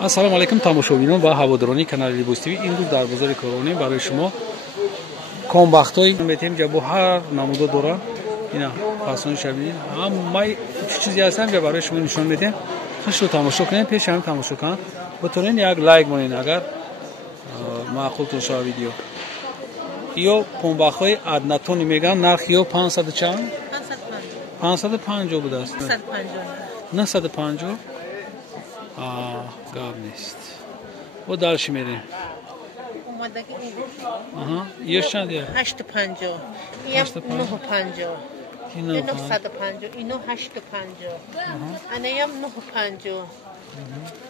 ассалому алайкум тамошобинон ва ҳаводорони канали Libos TV. Имрӯз дар бозори Коронӣ барои шумо комбахтҳои метем ҷабо ҳар намудо дора. Ина фасони шабини ҳамаи чизе ҳастам ҷа барои шумо нишон медем. хушро тамошо кунед. пеши ҳам тамошо кунед бутонен як лайк монед агар маъқултон шава видео. ё комбахтҳои аднатони мегам нархи ё 500 чанд 550 будааст 950 гап нест. Бо дальше мерем. Еш чанд я 850 ям 950 ино 950 ино 850 ана ям 950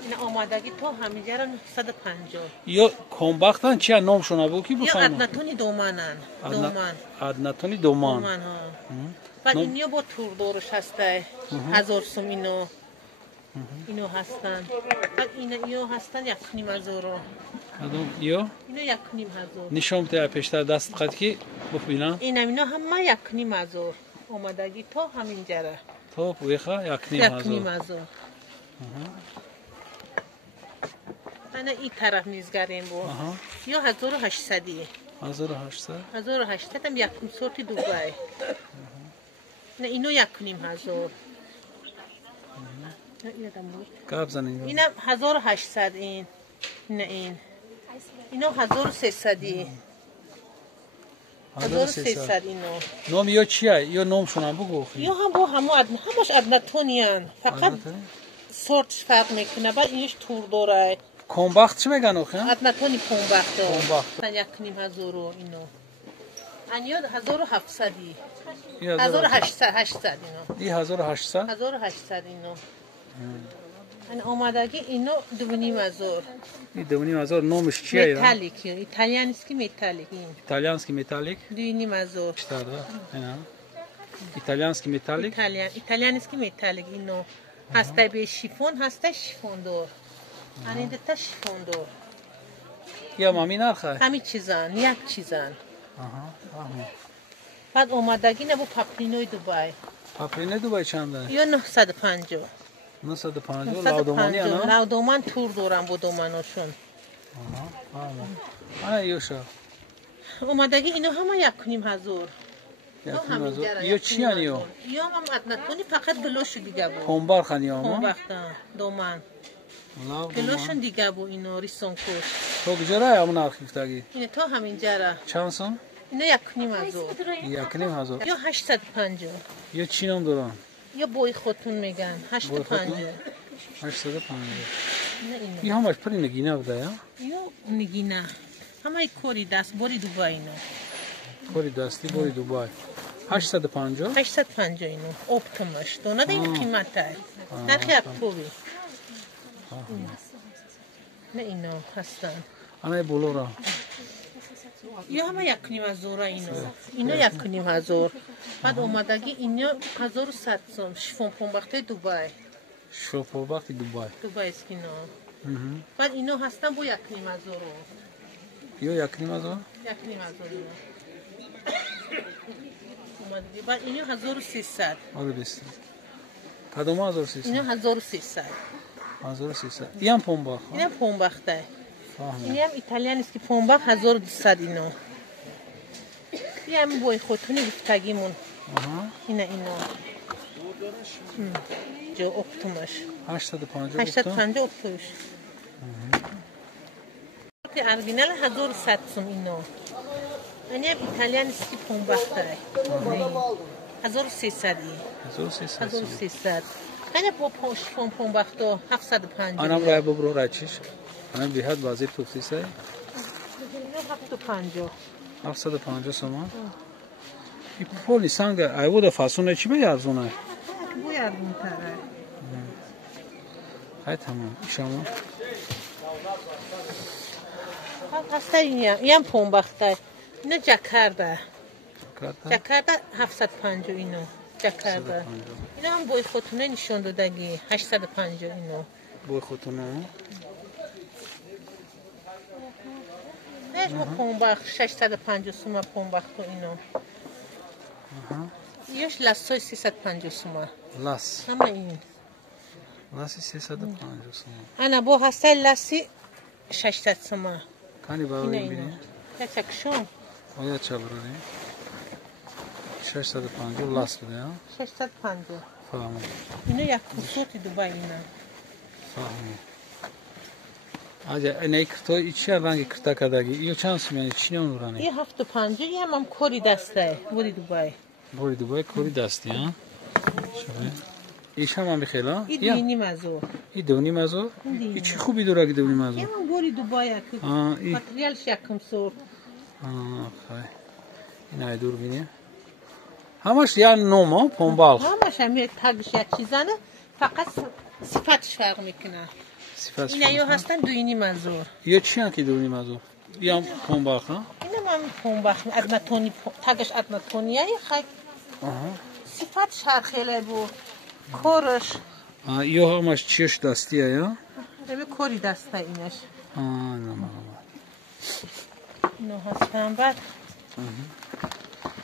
ина омадаги то ҳамиҷара 950 ё комбахтан чия номшон абу ки ё аднатони доманан доман аднатони доман баъд ино бо турдорш ҳастай 1000 сум ино ино ҳастанд баъд ино ҳастанд 1500 адом ё ино 1500 нишон битая пештар даст қад ки бубинам ино ҳама 1500 омадаги то ҳаминҷара то веха 1500 ана ин тараф низгарем бо ё 1800 1800 ам якум сорти дубай на ино 1500 гап занем ина 1800 ин на ин ино 1300 1300 ино ном ё чия ё номшонам бугу ё ҳам бо ҳамаш аднатониян фақат сортш фарқ мекуна баъд иниш тур дорад комбахт чӣ меган охи аднатони комбахто 1500 ино анё 1700 1800 ино и 1800 1800 ино ан омадаги ино 2500 и 2500 номиш чия металлик итальянский металлик итальянский металлик 2500 штада ина итальянский металлик итальянский металлик ино ҳастай бе шифон ҳастай шифондор ани дета шифондор я мами нарха ҳами чизан як чизан баъд омадаги набо паплинои дубай паплинои дубай чанда ё 950 лавдомани ана лавдоман тур дорам бо доманошон ана ёша омадаги ино ҳама 1500 ё чиян ё ё ҳам аднатони фақат глошу дига бо комбархан ё комбахта доман глошон дига бо ино рисонкош то куҷора ҳамун нарх гуфтагӣ ино то ҳаминҷара чанд сум ино 1500 ё 850 ё чӣ ном дорам ё бои хотун меган 850 ин ҳамаш пури нигина буда ё нигина ҳамаи кори дастбори дубай ино кори дастӣ бори дубай 850 ино оптомаш донада ин қиматай нархи аптови не ино ҳастанд анаи болора ё ҳама 1500 ино 1500 баъд омадаги ино 1100 сум шифонпонбахтаи дубай шифонпонбахти дубайст ино баъд ино ҳастанд бо 1500 ё 1500 ино баъд ино 1300 кадома 1300 ино 1300 иям понбахт инам понбахтай инам итальянский понбахт 1200 ино иам бои хотуни гуфтагимон ина ино ҷо оптомаш 850 оптомаш оригинал 1100 сум ино инам итальянский понбахтай 1300 ана бо понбахто 750 анам рай бобро рачиш анам биҳад баъзе туфтисай 750 сома и поли санга айвода фасоне чӣ беярзона бо ярзунтара ай тамом шама ҳастай иям понбахтай ино ҷакарда 750 ино ҷакарда ино ҳам бои хотуна нишон додагӣ 850 ино бои хотуна мо понбахт 650 сума понбахту ино ёш лассои 350 сума лас ҳама ин لاسی 350 سوم. انا با هسته لاسی 600 سوم. کانی باوی بینی؟ چکشون. آیا چه برانی؟ 650 لاس بده ها؟ 650. فهمم. اینو یک کسوتی دوبای اینا. فهمم. آجا اینه کرتای چی رنگی کرتا کدایی؟ ایو چند سومی چی نمی‌دونی؟ این 750 هم کوری دسته بودی دوبای. بودی دوبای کوری دستی ها؟ شبیه. ایش هم میخیلا؟ این دینی مزو. این دونی مزو؟ این چی خوبی داره که دونی مزو؟ این هم بوری دوبای که ماتریالش یکم سور. خیلی. این های دور بینی؟ همش یا نوما پنبال. همش همین تگش یک چیزانه فقط صفتش فرق میکنه. صفتش. این ایو هستن دونی مزور. یا چی هم که دونی مزو؟ یا پنبال ها؟ اینم هم پنبال. ادمتونی تگش ادمتونیه خیلی. صفتش هر خیلی بود. کورش. یا همش چیش دستیه یا؟ همه کوری دسته اینش. نه. اینو هستن بعد.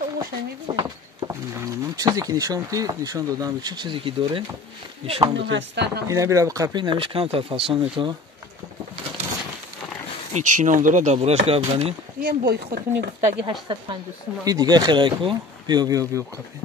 اوش میبینید. من چیزی که نشان دادم به چیزی که داره نشان بده. اینا بیرا به قپی نمیش کم تا فاصله تو. این چی نام داره دبرش گاب زنی؟ این بوی خودتونی گفتگی 850 سوم. این دیگه خیلی کو بیا قپی.